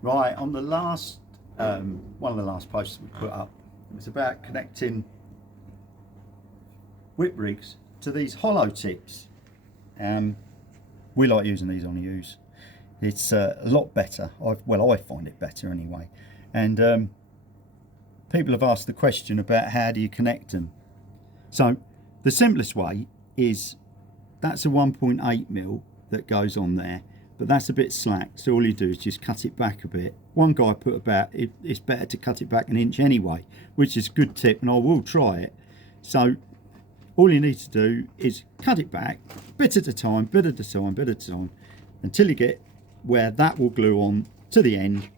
Right, on the last, one of the last posts we put up, it was about connecting whip rigs to these hollow tips. We like using these on the use. It's a lot better. I find it better anyway. And people have asked the question about how do you connect them. So the simplest way is that's a 1.8 mil that goes on there, but that's a bit slack, so all you do is just cut it back a bit. One guy put about it's better to cut it back an inch anyway, which is a good tip, and I will try it. So all you need to do is cut it back bit at a time, bit at a time, bit at a time, until you get where that will glue on to the end.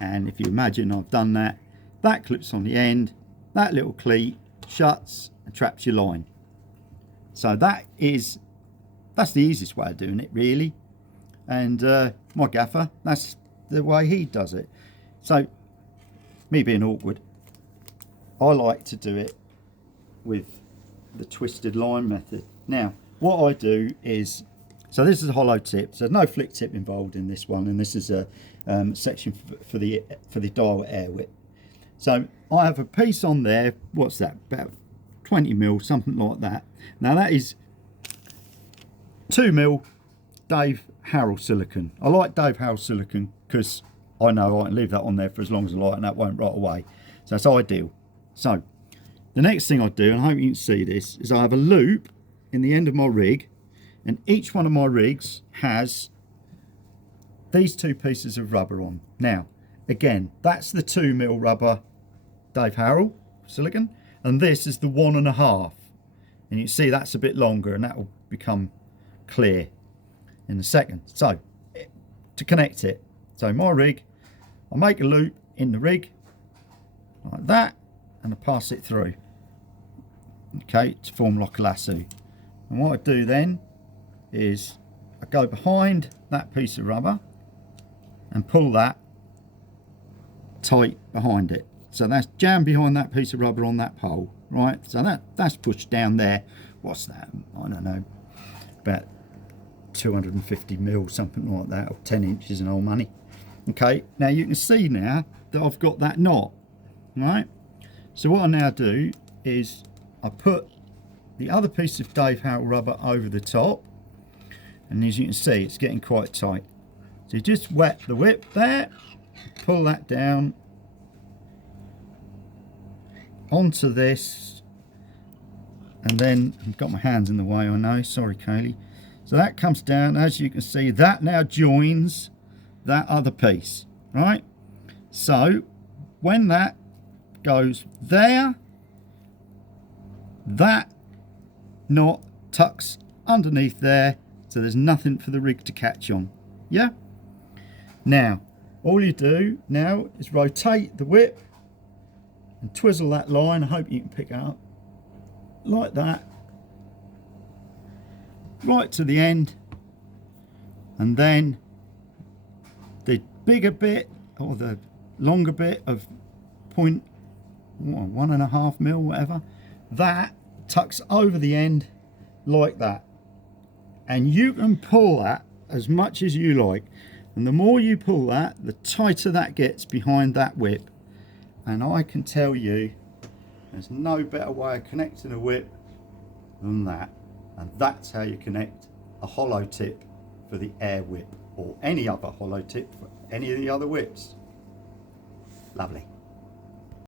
And if you imagine I've done that, that clips on the end, that little cleat shuts and traps your line. So that's the easiest way of doing it, really. And my gaffer, that's the way he does it. So me being awkward, I like to do it with the twisted line method. Now what I do is, so this is a hollow tip, so there's no flick tip involved in this one, and this is a section for the dial air width. So I have a piece on there, what's that, about 20 mil, something like that. Now that is 2 mil Dave Harrell silicone. I like Dave Harrell silicone because I know I can leave that on there for as long as I like and that won't rot away. So that's ideal. So the next thing I do, and I hope you can see this, is I have a loop in the end of my rig, and each one of my rigs has these two pieces of rubber on. Now, again, that's the 2 mil rubber Dave Harrell silicone, and this is the 1.5. And you can see that's a bit longer, and that will become clear in a second. So, to connect it, so my rig, I make a loop in the rig like that, and I pass it through, okay, to form like a lasso. And what I do then is I go behind that piece of rubber and pull that tight behind it. So that's jammed behind that piece of rubber on that pole, right? So that's pushed down there. What's that? I don't know, about 250 mil, something like that, or 10 inches in old money. Okay, now you can see now that I've got that knot, right? So what I now do is I put the other piece of Dave Harrell rubber over the top, and as you can see, it's getting quite tight. So you just wet the whip there, pull that down onto this, and then I've got my hands in the way, I know, sorry Kaylee. So that comes down, as you can see, that now joins that other piece, right? So when that goes there, that knot tucks underneath there, so there's nothing for the rig to catch on. Yeah? Now, all you do now is rotate the whip and twizzle that line. I hope you can pick it up like that, right to the end, and then the bigger bit or the longer bit of 1.5 mil, whatever, that tucks over the end like that, and you can pull that as much as you like, and the more you pull that, the tighter that gets behind that whip. And I can tell you there's no better way of connecting a whip than that, and that's how you connect a hollow tip for the air whip, or any other hollow tip for any of the other whips. Lovely.